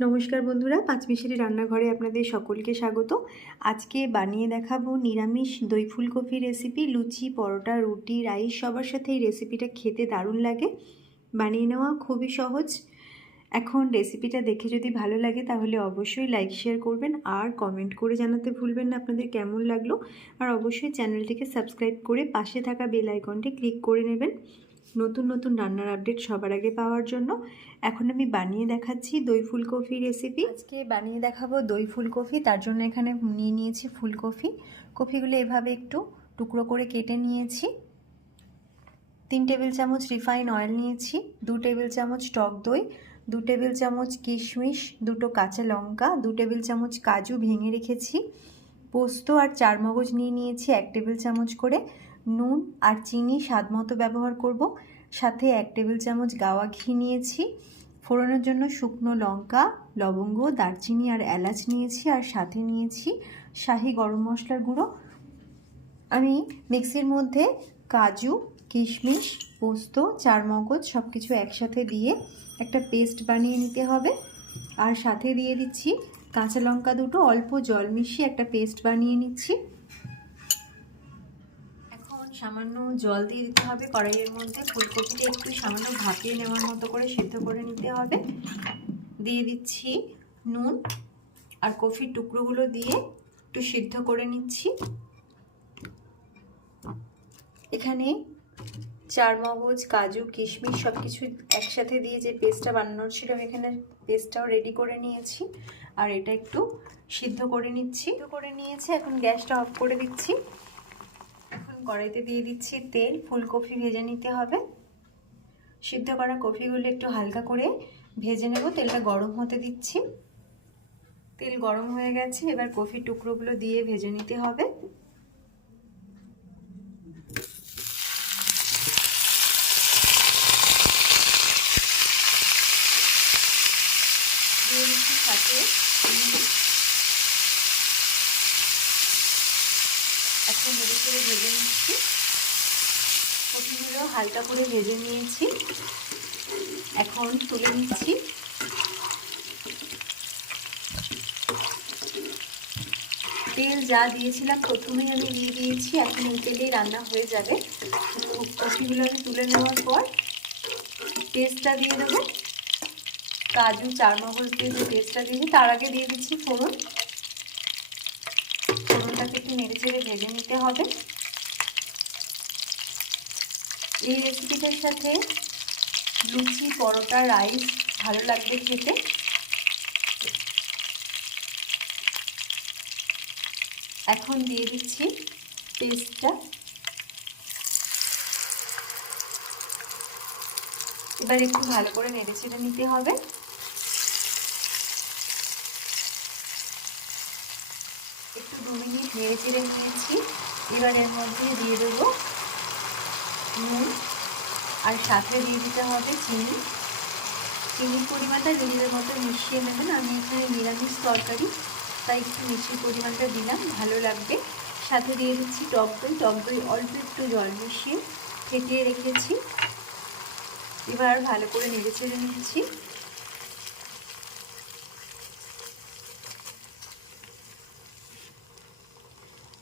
নমস্কার বন্ধুরা পাঁচমিশালি রান্নাঘরে আপনাদের সকলকে স্বাগত। আজকে বানিয়ে দেখাবো নিরামিষ দই ফুলকপি রেসিপি লুচি, পরোটা, রুটি, রাইস, সবার সাথে এই রেসিপিটা খেতে দারুণ লাগে। বানিয়ে নেওয়া খুবই সহজ। এখন রেসিপিটা দেখে যদি ভালো লাগে তাহলে অবশ্যই লাইক শেয়ার করবেন আর কমেন্ট করে জানাতে ভুলবেন না আপনাদের কেমন লাগল। আর অবশ্যই চ্যানেলটিকে সাবস্ক্রাইব করে পাশে থাকা বেল আইকনটি ক্লিক করে নেবেন। নতুন নতুন রান্নার আপডেট সবার আগে পাওয়ার জন্য এখন আমি বানিয়ে দেখাচ্ছি দই ফুলকপি রেসিপি আজকে বানিয়ে দেখাবো দই ফুলকপি, তার জন্য এখানে নিয়ে নিয়েছি ফুলকপি। কপিগুলো এভাবে একটু টুকরো করে কেটে নিয়েছি। তিন টেবিল চামচ রিফাইন অয়েল নিয়েছি, দু টেবিল চামচ টক দই, দু টেবিল চামচ কিশমিশ, দুটো কাঁচা লঙ্কা, দু টেবিল চামচ কাজু ভেঙে রেখেছি। পোস্ত আর চার মগজ নিয়ে নিয়েছি এক টেবিল চামচ করে। নুন আর চিনি স্বাদ মতো ব্যবহার করব। সাথে এক টেবিল চামচ গাওয়া ঘি নিয়েছি। ফোড়নের জন্য শুকনো লঙ্কা, লবঙ্গ, দারচিনি আর এলাচ নিয়েছি আর সাথে নিয়েছি শাহি গরম মশলার গুঁড়ো। আমি মিক্সির মধ্যে কাজু, কিশমিশ, পোস্ত চার মগজ সব কিছু একসাথে দিয়ে একটা পেস্ট বানিয়ে নিতে হবে। আর সাথে দিয়ে দিচ্ছি কাঁচা লঙ্কা দুটো, অল্প জল মিশিয়ে একটা পেস্ট বানিয়ে নিচ্ছি। সামান্য জল দিয়ে দিতে হবে কড়াইয়ের মধ্যে। ফুলকপিটা একটু সামান্য ভাপিয়ে নেওয়ার মতো করে সিদ্ধ করে নিতে হবে। দিয়ে দিচ্ছি নুন আর কফির টুকরোগুলো দিয়ে একটু সিদ্ধ করে নিচ্ছি। এখানে চার মগজ কাজু, কিশমিশ সব কিছু একসাথে দিয়ে যে পেস্টটা বানানোর ছিল এখানে পেস্টটাও রেডি করে নিয়েছি। আর এটা একটু সিদ্ধ করে নিচ্ছি। করে নিয়েছি, এখন গ্যাসটা অফ করে দিচ্ছি। কড়াইতে দিয়ে দিচ্ছি তেল, ফুলকপি ভেজে নিতে হবে। সিদ্ধ করা কফিগুলো একটু হালকা করে ভেজে নেব, তেলটা গরম হতে দিচ্ছি। তেল গরম হয়ে গেছে, এবার কফির টুকরোগুলো দিয়ে ভেজে নিতে হবে। সাথে এখন নেড়ে করে ভেজে নিচ্ছি। কপিগুলো হালকা করে ভেজে নিয়েছি। এখন তুলে নিচ্ছি। তেল যা দিয়েছিলাম প্রথমেই আমি দিয়ে দিয়েছি। এখন এই তেলেই রান্না হয়ে যাবে। কপিগুলো আমি তুলে নেওয়ার পর পেস্টটা দিয়ে দেবো। কাজু চার মগজ দিয়ে যে পেস্টটা দিয়েছি, তার আগে দিয়ে দিচ্ছি ফোড়ন ফোড়নটাকে একটু নেড়ে চেড়ে ভেজে নিতে হবে। এই রেসিপিটার সাথে লুচি, পরোটা, রাইস ভালো লাগবে খেতে। এখন দিয়ে দিচ্ছি পেস্টটা। এবার একটু ভালো করে নেড়ে চেড়ে নিতে হবে একটু দু মিনিট নেড়ে চেড়ে নিয়েছি। এবার এর মধ্যে দিয়ে দেবো নুন আর সাথে দিয়ে দিতে হবে চিনি। চিনির পরিমাণটা নিজেদের মতো মিশিয়ে নেবেন। আমি এখানে নিরামিষ তরকারি, তাই একটু মিষ্টির পরিমাণটা দিলাম, ভালো লাগবে। সাথে দিয়ে দিচ্ছি টক দই। টক দই অল্প একটু জল মিশিয়ে ফেটিয়ে রেখেছি। এবার ভালো করে নেড়ে ছেড়ে নিচ্ছি।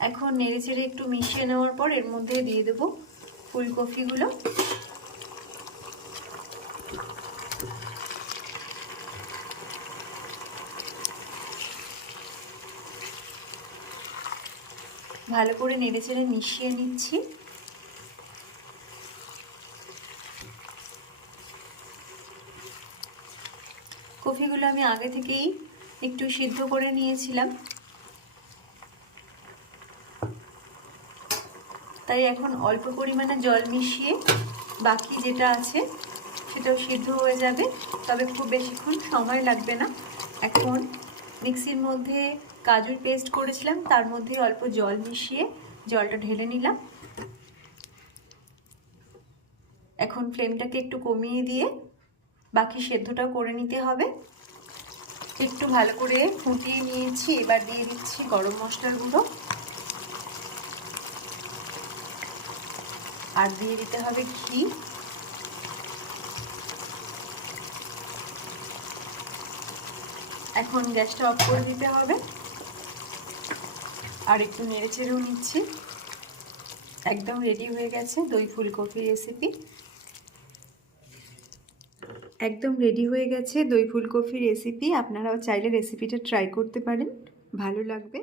এখন নেড়ে ছেড়ে একটু মিশিয়ে নেওয়ার পর এর মধ্যে দিয়ে দেবো ফুলকপিগুলো। ভালো করে নেড়ে চেড়ে মিশিয়ে নিচ্ছি। কফিগুলো আমি আগে থেকেই একটু সিদ্ধ করে নিয়েছিলাম। তাই এখন অল্প পরিমাণে জল মিশিয়ে বাকি যেটা আছে সেটাও সিদ্ধ হয়ে যাবে। তবে খুব বেশিক্ষণ সময় লাগবে না। এখন মিক্সির মধ্যে কাজুর পেস্ট করেছিলাম, তার মধ্যে অল্প জল মিশিয়ে জলটা ঢেলে নিলাম। এখন ফ্লেমটাকে একটু কমিয়ে দিয়ে বাকি সেদ্ধটা করে নিতে হবে। একটু ভালো করে ফুটিয়ে নিয়েছি, এবার দিয়ে দিচ্ছি গরম মশলার গুঁড়ো। আর দিয়ে দিতে হবে ঘি। এখন গ্যাসটা অফ করে দিতে হবে। আর একটু নেড়ে চেড়েও নিচ্ছি। একদম রেডি হয়ে গেছে দই ফুলকপি রেসিপি একদম রেডি হয়ে গেছে দই ফুলকপি রেসিপি আপনারাও চাইলে রেসিপিটা ট্রাই করতে পারেন। ভালো লাগবে।